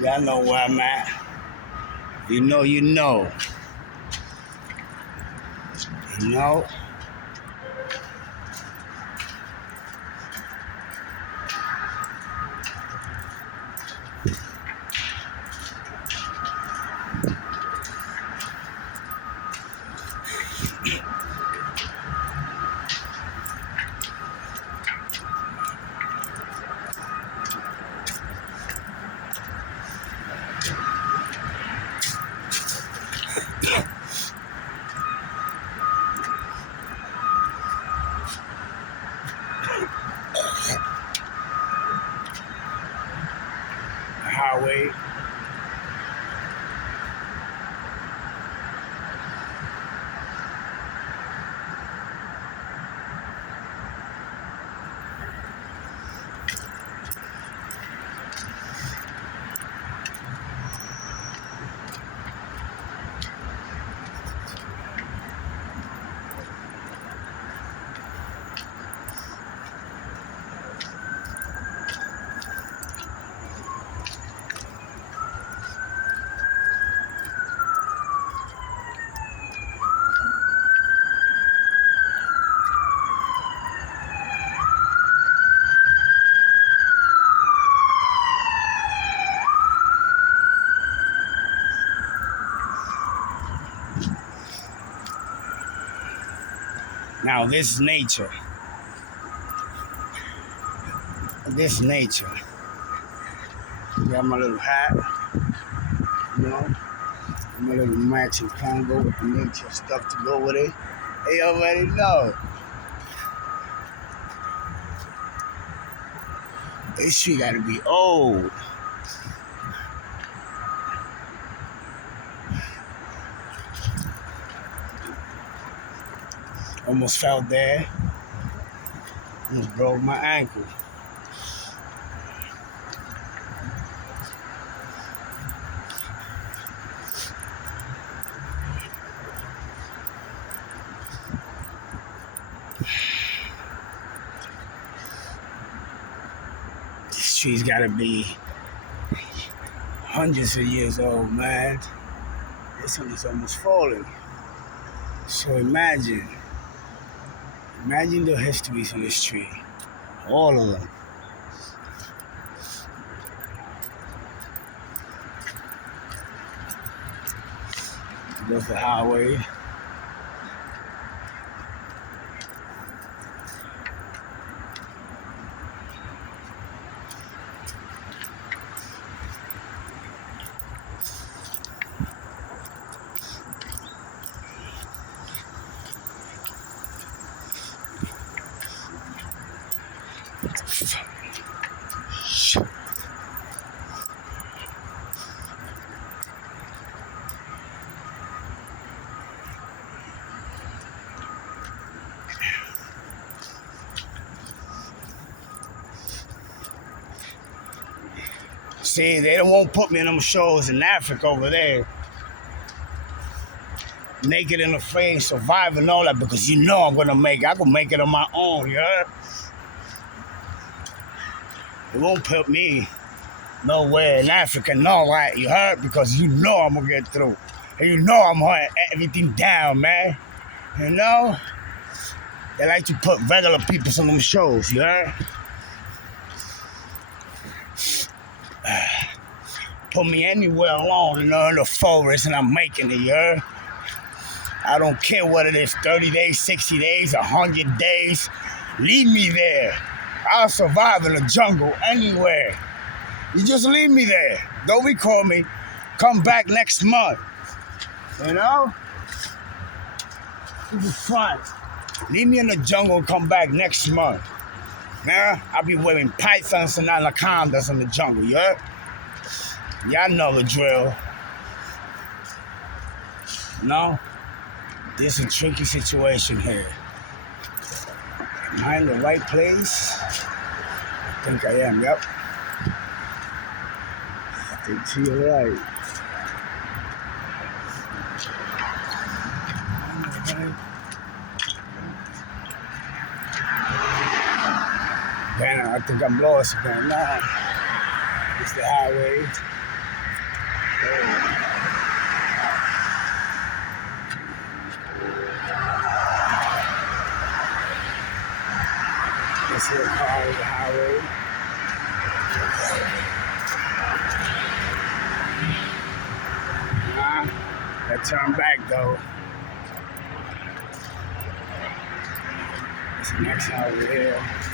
Y'all know where I'm at. You know, you know. You know? The highway. Now, this is nature. This nature. Got my little hat, you know, my little matching Congo with the nature stuff to go with it. They already know. This shit gotta be old. Almost fell there. Almost broke my ankle. This tree's gotta be hundreds of years old, man. This one is almost falling. So imagine the histories of this tree. All of them. There's the highway. See, they don't won't put me in them shows in Africa over there. Naked and afraid, survive and all that, because you know I'm gonna make it. I can make it on my own, you heard? They won't put me nowhere in Africa and all that, you heard? Because you know I'm gonna get through. And you know I'm hunting everything down, man. You know? They like to put regular people on them shows, you heard? Put me anywhere alone, you know, in the forest, and I'm making it, you heard? I don't care what it is, 30 days, 60 days, 100 days. Leave me there. I'll survive in the jungle anywhere. You just leave me there. Don't recall me. Come back next month. You know? It'll be fun. Leave me in the jungle and come back next month. Man, I'll be wearing pythons and anacondas in the jungle, you heard? Y'all know the drill. No? This is a tricky situation here. Am I in the right place? I think I am, yep. I think to your right. Damn, I think I'm lost again. Nah, it's the highway. This here car is the highway. Let's turn back though. It's the next house over here.